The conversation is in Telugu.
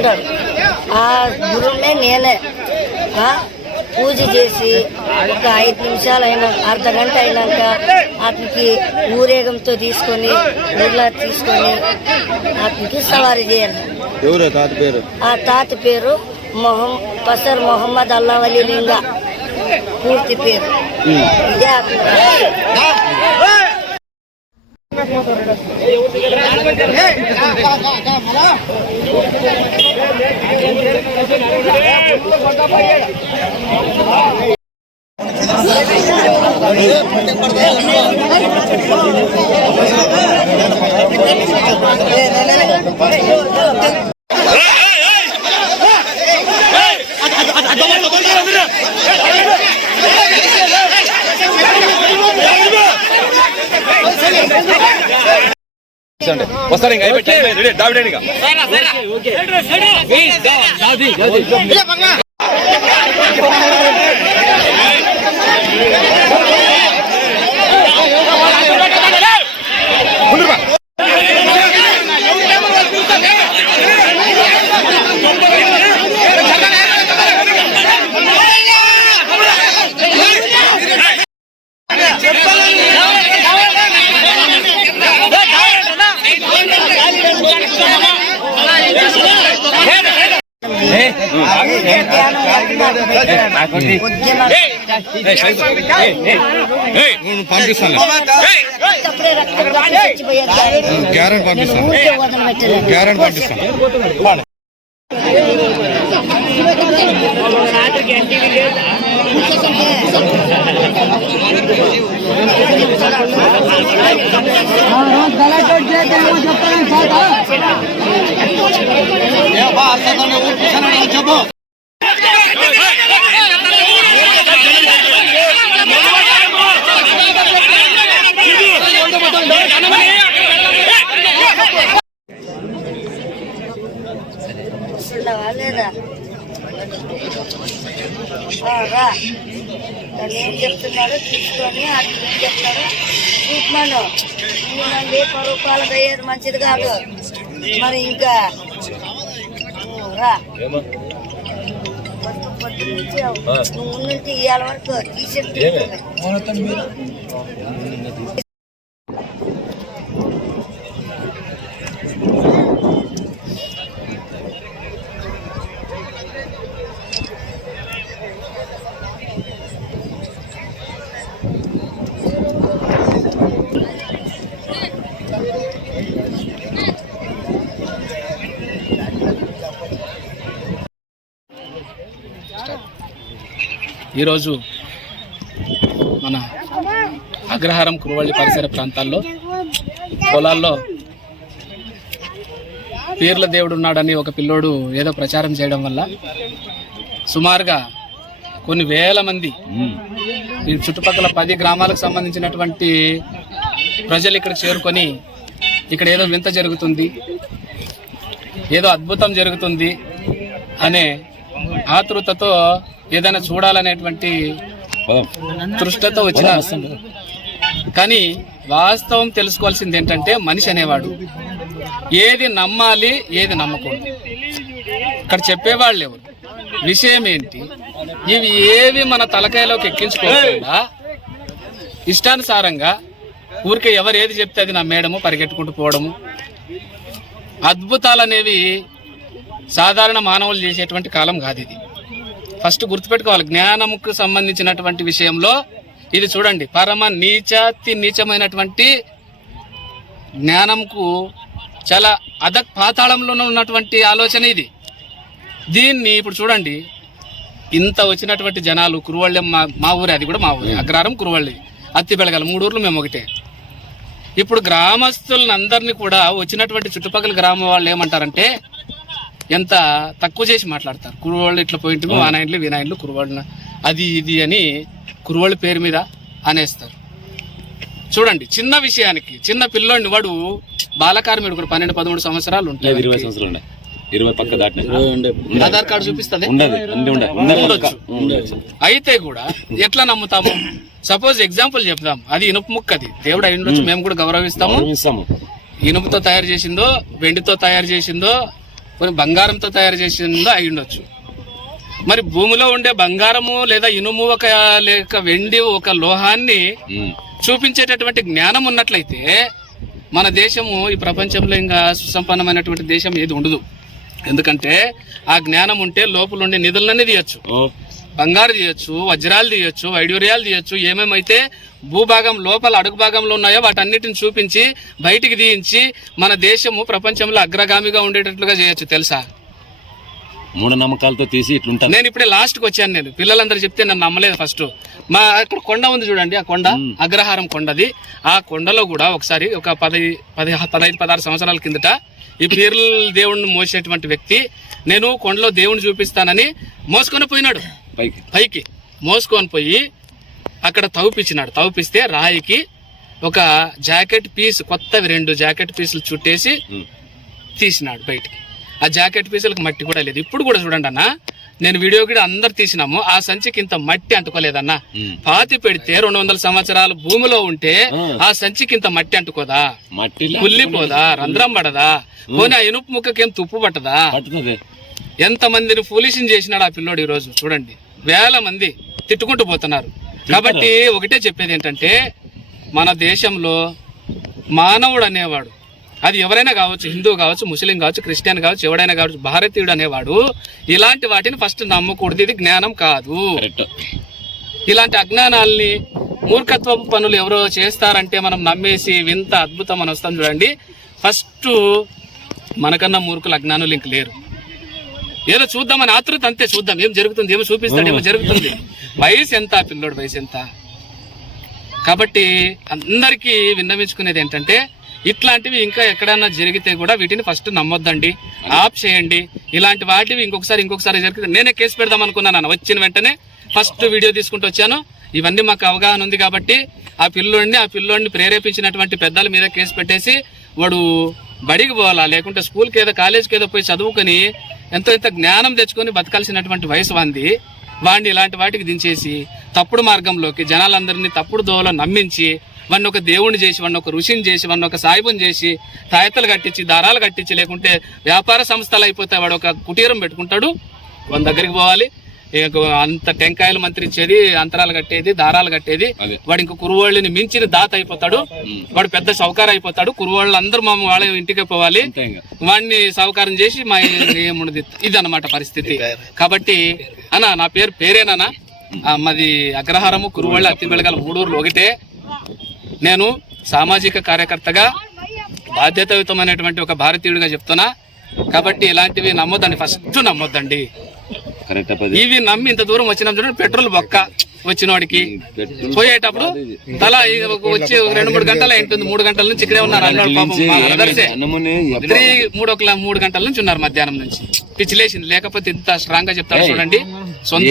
ఉంటాడు ఆ గురువునే నేనే. పూజ చేసి ఒక ఐదు నిమిషాలు అయినా అర్ధ గంట అయినాక అతనికి ఊరేగంతో తీసుకొని ఊర్లా తీసుకొని అతనికి సవారీ చేయాలి. ఎవరు తాత పేరు? ఆ తాత పేరు మొహం పసర్ మొహమ్మద్ అల్లావలి లింగ. పూర్తి పేరు. ఇదే వస్తారు ఇంకా అయిపోయి. Ready, Thank you. గ్యారెంటీ పంపిస్తాను ఊరికే. పంపిస్తాను తను ఏం చెప్తున్నాడో తీసుకొని అటు ఏం చెప్తాడో చూస్తున్నాను ఎందుకంటే పరూపాలకు అయ్యేది మంచిది కాదు. మరి ఇంకా రా. నుంచి నువ్వు ముందు ఇవాళ వరకు తీసేది ఈరోజు మన అగ్రహారం కురువల్లి పరిసర ప్రాంతాల్లో పొలాల్లో పీర్ల దేవుడు ఉన్నాడని ఒక పిల్లోడు ఏదో ప్రచారం చేయడం వల్ల సుమారుగా కొన్ని వేల మంది ఈ చుట్టుపక్కల పది గ్రామాలకు సంబంధించినటువంటి ప్రజలు ఇక్కడ చేరుకొని ఇక్కడ ఏదో వింత జరుగుతుంది ఏదో అద్భుతం జరుగుతుంది అనే ఆతృతతో ఏదైనా చూడాలనేటువంటి తృష్టతో వచ్చిన కానీ వాస్తవం తెలుసుకోవాల్సింది ఏంటంటే మనిషి అనేవాడు. ఏది నమ్మాలి ఏది నమ్మకూడదు. ఇక్కడ చెప్పేవాళ్ళు ఎవరు? విషయం ఏంటి? ఇవి ఏవి మన తలకాయలోకి ఎక్కించుకోకుండా ఇష్టానుసారంగా ఊరికే ఎవరు ఏది చెప్తే అది నమ్మేయడము పరిగెట్టుకుంటూ పోవడము. అద్భుతాలు అనేవి సాధారణ మానవులు చేసేటువంటి కాలం కాదు ఇది. ఫస్ట్ గుర్తుపెట్టుకోవాలి జ్ఞానముకు సంబంధించినటువంటి విషయంలో ఇది చూడండి పరమ నీచాతి నీచమైనటువంటి జ్ఞానంకు చాలా అధ పాతాళంలో ఉన్నటువంటి ఆలోచన ఇది. దీన్ని ఇప్పుడు చూడండి ఇంత వచ్చినటువంటి జనాలు కురువళ్ళెం మా మా ఊరే అది కూడా మా ఊరే అగ్రహారం కురువళ్ళి అత్తి బెళగల మూడు ఊర్లు మేము ఒకటే. ఇప్పుడు గ్రామస్తులను అందరినీ కూడా వచ్చినటువంటి చుట్టుపక్కల గ్రామం వాళ్ళు ఏమంటారంటే ఎంత తక్కువ చేసి మాట్లాడతారు? కురువాళ్ళు ఇట్లా పోయింటు ఆ నాయన్లు వీ నాయన్లు కురువాళ్ళు అది ఇది అని కురువాళ్ళ పేరు మీద అనేస్తారు. చూడండి చిన్న విషయానికి చిన్న పిల్లోడిని వాడు బాలకార్మికుడు కూడా పన్నెండు పదమూడు సంవత్సరాలు ఉంటాయి ఇరవై సంవత్సరాలు ఇరవై పక్క దాటిన? ఆధార్ కార్డు చూపిస్తుంది. అయితే కూడా ఎట్లా నమ్ముతాము? సపోజ్ ఎగ్జాంపుల్ చెప్దాం. అది ఇనుపు ముక్క అది. దేవుడు అయి ఉండొచ్చు మేము. కూడా గౌరవిస్తాము. ఇనుపుతో తయారు చేసిందో వెండితో తయారు చేసిందో కొన్ని బంగారంతో తయారు చేసిందో అయి ఉండొచ్చు. మరి భూమిలో ఉండే బంగారము లేదా ఇనుము ఒక లేక వెండి ఒక లోహాన్ని. చూపించేటటువంటి జ్ఞానం ఉన్నట్లయితే మన దేశము ఈ ప్రపంచంలో ఇంకా సుసంపన్నమైనటువంటి దేశం ఏది ఉండదు. ఎందుకంటే ఆ జ్ఞానం ఉంటే లోపల ఉండే నిధులన్నీ తీయచ్చు. బంగారు తీయొచ్చు వజ్రాలు తీయొచ్చు వైడూర్యాలు తీయొచ్చు ఏమేమైతే భూభాగం లోపల అడుగు భాగంలో ఉన్నాయో వాటన్నిటిని చూపించి బయటికి తీయించి మన దేశము ప్రపంచంలో అగ్రగామిగా ఉండేటట్లుగా చేయొచ్చు తెలుసా? మూఢ నమ్మకాలతో తీసి ఇట్లుంటాను. నేను ఇప్పుడే లాస్ట్కి వచ్చాను నేను. పిల్లలందరూ చెప్తే నన్ను నమ్మలేదు ఫస్ట్. మా అక్కడ కొండ ఉంది చూడండి ఆ కొండ అగ్రహారం కొండది. ఆ కొండలో కూడా ఒకసారి ఒక పది పది పదహైదు పదహారు సంవత్సరాల కిందట ఈ పీర్ల దేవుణ్ణి మోసేటువంటి వ్యక్తి నేను కొండలో దేవుణ్ణి చూపిస్తానని మోసుకొని పోయినాడు. పైకి. పైకి మోసుకొని పోయి అక్కడ తవ్వుపిచ్చినాడు తవ్వుపిస్తే రాయికి ఒక జాకెట్ పీస్ కొత్తవి రెండు జాకెట్ పీసులు చుట్టేసి. తీసినాడు బయటికి. ఆ జాకెట్ పీసులకు మట్టి కూడా లేదు. ఇప్పుడు కూడా చూడండి అన్న నేను వీడియో కూడా అందరు తీసినాము. ఆ సంచికి ఇంత మట్టి అంటుకోలేదన్న. పాతి పెడితే రెండు వందల సంవత్సరాలు భూమిలో ఉంటే ఆ. సంచికి ఇంత మట్టి అంటుకోదా? కుల్లిపోదా రంధ్రం పడదా? పోనీ ఆ ఇనుపు ముక్కకేం తుప్పు పట్టదా? ఎంత మందిని ఫూలిషన్ చేసినాడు ఆ పిల్లోడు ఈ రోజు చూడండి. వేల మంది తిట్టుకుంటూ పోతున్నారు. కాబట్టి ఒకటే చెప్పేది ఏంటంటే మన దేశంలో మానవుడు అనేవాడు అది ఎవరైనా కావచ్చు హిందూ కావచ్చు ముస్లిం కావచ్చు క్రిస్టియన్ కావచ్చు ఎవడైనా కావచ్చు భారతీయుడు అనేవాడు ఇలాంటి వాటిని ఫస్ట్ నమ్మకూడదు ఇది జ్ఞానం కాదు. ఇలాంటి అజ్ఞానాల్ని మూర్ఖత్వపు పనులు ఎవరో చేస్తారంటే మనం నమ్మేసి వింత అద్భుతం అని వస్తాం చూడండి. ఫస్ట్ మనకన్నా మూర్ఖులు అజ్ఞానులు ఇంక లేరు. ఏదో చూద్దామని ఆతృత అంతే చూద్దాం. ఏం జరుగుతుంది? ఏమో చూపిస్తాడు ఏమో జరుగుతుంది. వయసు ఎంత? పిల్లోడు వయసు ఎంత? కాబట్టి అందరికీ విన్నవించుకునేది ఏంటంటే ఇట్లాంటివి ఇంకా ఎక్కడైనా జరిగితే కూడా వీటిని ఫస్ట్ నమ్మొద్దండి. ఆఫ్ చేయండి. ఇలాంటి వాటివి ఇంకొకసారి ఇంకొకసారి జరిగితే నేనే కేసు పెడదాం అనుకున్నాను వచ్చిన వెంటనే ఫస్ట్ వీడియో తీసుకుంటూ వచ్చాను. ఇవన్నీ మాకు అవగాహన ఉంది కాబట్టి ఆ పిల్లోడిని ఆ పిల్లోడిని ప్రేరేపించినటువంటి పెద్దల మీద కేసు పెట్టేసి వాడు బడికి పోవాలా? లేకుంటే స్కూల్కి ఏదో కాలేజ్కి ఏదో పోయి చదువుకొని ఎంతో ఇంత జ్ఞానం తెచ్చుకొని బతకాల్సినటువంటి వయసు వాంది. వాడిని ఇలాంటి వాటికి దించేసి తప్పుడు మార్గంలోకి జనాలందరినీ తప్పుడు దోవలో నమ్మించి వాడిని ఒక దేవుణ్ణి చేసి వాడిని ఒక ఋషిని చేసి వాడిని ఒక సాయిబుని చేసి తాయతలు కట్టించి దారాలు కట్టించి లేకుంటే వ్యాపార సంస్థలు అయిపోతే వాడు ఒక కుటీరం పెట్టుకుంటాడు. వాని దగ్గరికి పోవాలి. అంత టెంకాయలు మంత్రించేది అంతరాలు కట్టేది దారాలు కట్టేది. వాడు ఇంక కురువాళ్ళని మించిన దాత అయిపోతాడు. వాడు పెద్ద సౌకారం అయిపోతాడు. కురువాళ్ళు అందరూ మా వాళ్ళ ఇంటికి పోవాలి. అంతే వాడిని సౌకారం చేసి మా ఏముండదు. ఇది అన్నమాట పరిస్థితి కాబట్టి అన్న నా పేరు పేరేనా మాది అగ్రహారము కురువళ్ళ అత్తిబెళగల మూడూరులు ఒకటే నేను సామాజిక కార్యకర్తగా బాధ్యతాయుతమైనటువంటి ఒక భారతీయుడిగా చెప్తున్నా. కాబట్టి ఇలాంటివి నమ్మొద్దండి. ఫస్ట్ నమ్మొద్దండి. ఇవి నమ్మి ఇంత దూరం వచ్చిన చూడండి పెట్రోల్ బొక్క వచ్చినోడికి. పోయేటప్పుడు తల వచ్చి ఒక రెండు మూడు గంటలు ఉంటుంది మూడు గంటల నుంచి ఇక్కడే ఉన్నారు త్రీ మూడు ఒక మూడు గంటల నుంచి ఉన్నారు మధ్యాహ్నం నుంచి. పిచ్చి లేచింది లేకపోతే ఇంత స్ట్రాంగ్గా చెప్తారు చూడండి. సొంత